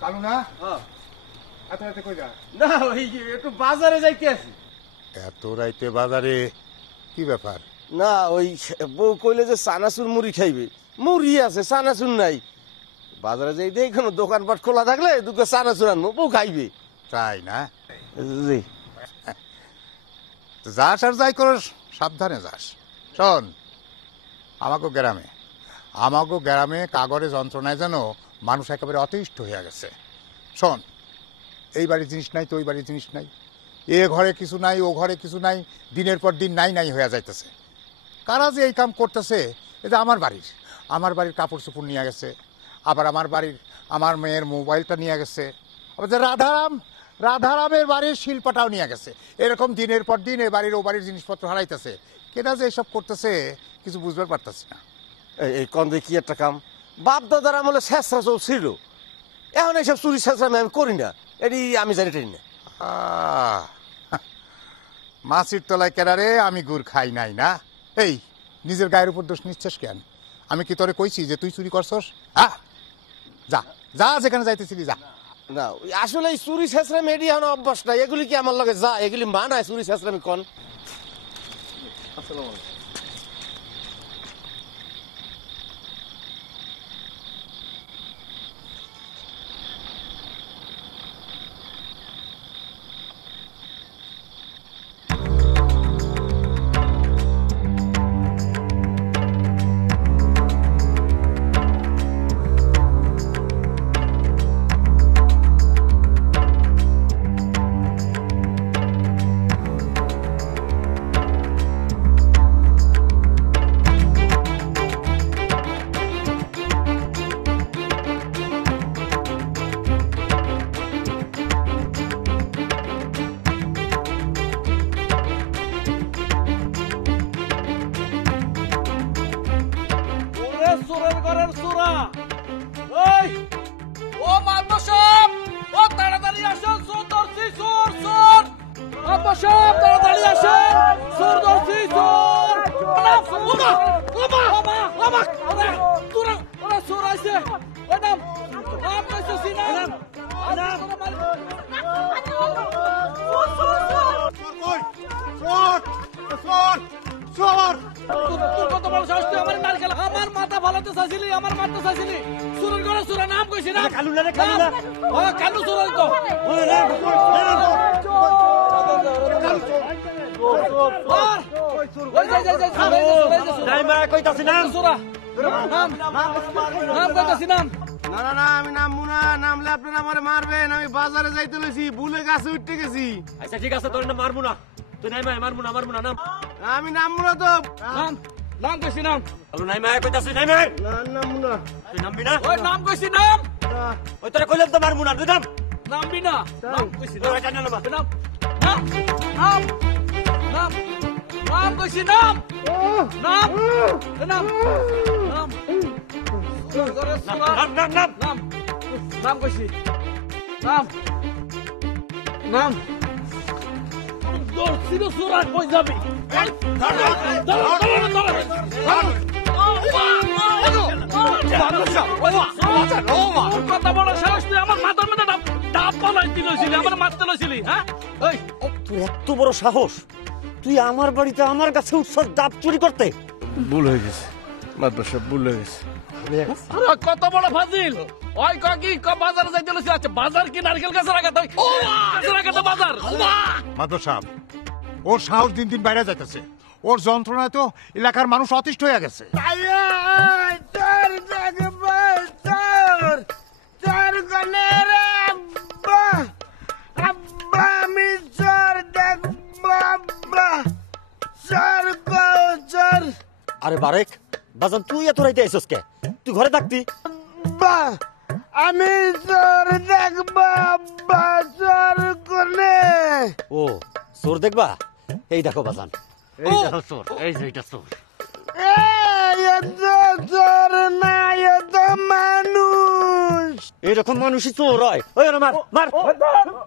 কালু না কই যা না ওই একটু বাজারে যাইতে আছি। এত রাইতে বাজারে কি ব্যাপার? না ওই বউ কইলে যে চানাচুর মুড়ি খাইবে, মুড়ি আছে চানাচুর নাই। বাজারে যাই দেখি কোনো দোকানপাট খোলা থাকলে দুটো চানাচুর আনবো, বউ খাইবে। তাই না? জি যাস আর যাই করস সাবধানে যাস। শোন, আমাকে গ্রামে কাগরে যন্ত্রণায় যেন মানুষ একেবারে অতিষ্ঠ হয়ে গেছে। শোন, এই বাড়ির জিনিস নাই তো ওই বাড়ির জিনিস নাই, এ ঘরে কিছু নাই ও ঘরে কিছু নাই, দিনের পর দিন নাই নাই হয়ে যাইতেছে। কারা যে এই কাম করতেছে? এটা আমার বাড়ির কাপড় চোপড় নিয়ে গেছে, আবার আমার মেয়ের মোবাইলটা নিয়ে গেছে, আবার যে রাধারামের বাড়ির শিল্পটাও নিয়ে গেছে। এরকম দিনের পর দিন এ বাড়ির ও বাড়ির জিনিসপত্র হারাইতেছে। কেনা যে এসব করতেছে কিছু বুঝবার পারতেছি না। এই কন্দে কি একটা কাম, বাপ দাদার আমলে শেষরা সব ছিল, এখন এইসব চুরি শেষরা আমি করি না, এটি আমি জানি টানি না। মাছির তলায় কেনারে আমি গুড় খাই নাই না। এই নিজের গায়ের উপর দোষ নিচ্ছিস কেন? আমি কি তোরে কইছি যে তুই চুরি করছস? যা যা, যেখানে যাইতেছিলি যা। না আসলে এই চুরি শেষরামি এটি এখন অভ্যাস নাই, এগুলি কি আমার লগে যা, এগুলি মানায় চুরি শেষরামি কন? আসসালামু আলাইকুম। আমি নামবো না, নামলে আপনারা আমার মারবেন। আমি বাজারে যাইতে লইছি, ভুলে গাছে উঠতে গেছি। আচ্ছা ঠিক আছে, তোর মারবো না, তুই নাই মারবো না নাম। আমি নামবো না তো। নাম কইছি নাম। হ্যালো নাই মাই কইতাছিস নাই মাই? না নামবো না। তুই নামবি না? ওই নাম কইছি নাম। ওই তোরে কইলাম তো মারবো না, তুই নাম। নামবি না। নাম কইছি তোর এটা নাম। নাম নাম নাম নাম কইছি নাম। নাম নাম নাম নাম নাম নাম নাম কইছি নাম নাম দর্শির সুরা কই যাবি? কথা বড় সাহস, তুই আমার মাথার মধ্যে ডাব পালাইতে লইছিলি, আমার মারতে লইছিলি? হ্যাঁ তুই এত বড় সাহস, তুই আমার বাড়িতে আমার কাছে উৎসব ডাব চুরি করতে? ভুল হয়ে গেছে মাদবর সাহেব, ভুল হয়ে গেছে। কত বড় ফাজিল! ওই কি বাজারে যাইতে লইছিস? আচ্ছা বাজার কি নারকেল গাছের আগাতে? গাছের আগাতে বাজার? মাদবর সাহেব, ওর সাহস দিন দিন বাইরে যাইতেছে। ওর যন্ত্রণায় তো এলাকার মানুষ অতিষ্ঠ হয়ে গেছে। আরে বারেক বাজান, তুই এত রাইতে আইছস কে? তুই ঘরে থাকতি। আমি চোর দেখবা, চোর কোনে? ও চোর দেখবা? এই দেখো বাজান, এই দেখো চোর, এই যে এটা চোর। চোর না, মানুষ। এরকম মানুষই চোর হয়। ওই মার মার।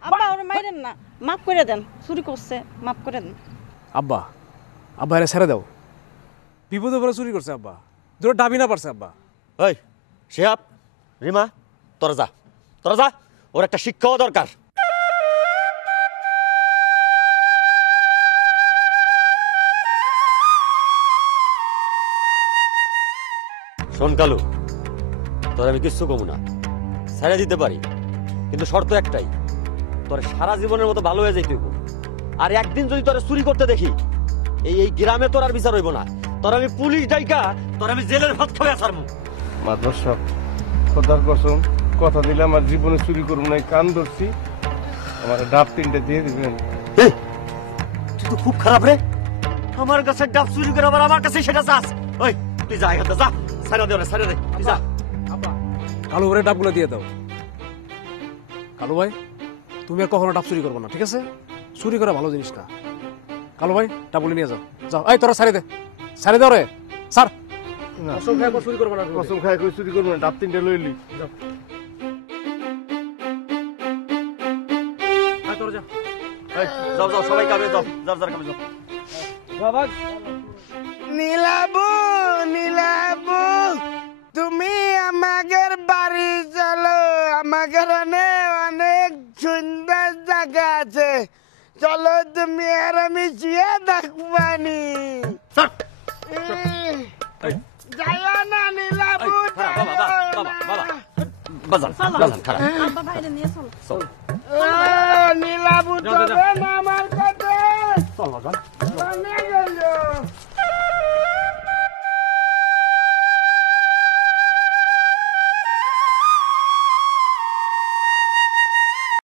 আব্বা ওরে মাইরেন না, মাফ করে দেন, চুরি করছে, মাফ করে দেন। আব্বা, আব্বা এরা ছেড়ে দাও, বিপদে পড়ে চুরি করছে আব্বা, দুটো ডাবি না পারছে আব্বা। ওই শিহাব, রিমা, তোরা যা, ওর একটা শিক্ষাও দরকার। শোন কালু, তোর আমি কিচ্ছু কমু না, ছেড়ে দিতে পারি, কিন্তু শর্ত একটাই, তোর সারা জীবনের মতো ভালো হয়ে যাইতে হইব। আর একদিন যদি তোরা চুরি করতে দেখি, এই গ্রামে তোর আর বিচার হইব না, তোর আমি পুলিশ ডাইকা তোর আমি জেলের ভাত খাওয়া ছাড়বো। মাদ্রাস সাহেব, খোদার কসম কথা দিলে আমার জীবনে চুরি করবো না, কান ধরছি, আমার ডাব 3টে দিয়ে দিবেন। এই, তুই তো খুব খারাপ রে, আমার কাছে ডাব চুরি করে আবার আমার কাছে সেটা চাস। ওই তুই যা, এখান থেকে যা, ছাড়া দে, তুই যা। আব্বা, কালু করে ডাবগুলো দিয়ে দাও। কালু ভাই, তুমি আর কখনো ডাব চুরি করবো না, ঠিক আছে? চুরি করা ভালো জিনিস না। কালু ভাই, ডাবগুলো নিয়ে যাও, যাও। এই তোরা ছাড়ি দে রে, স্যার। কসম খাই চুরি করবো না, কসম খায় কই চুরি করবো না, ডাব 3টে লইলি। তোরা যা। যাও, সবাই কামে যাও, যার কামে যাও। বাবা, নীলাবু, তুমি আমাদের বাড়ি চলো, আমাদের অনেক সুন্দর জায়গা আছে, চলো তুমি আর আমি শুয়ে দেখবানি। যাইও না নীলাবু, বাজান খারাপ। আব্বা বাইরে নিয়ে চলো। নীলাবু, যাও, যাও। যাবে না আমার কাছে, চল বাজান। চলে গেল।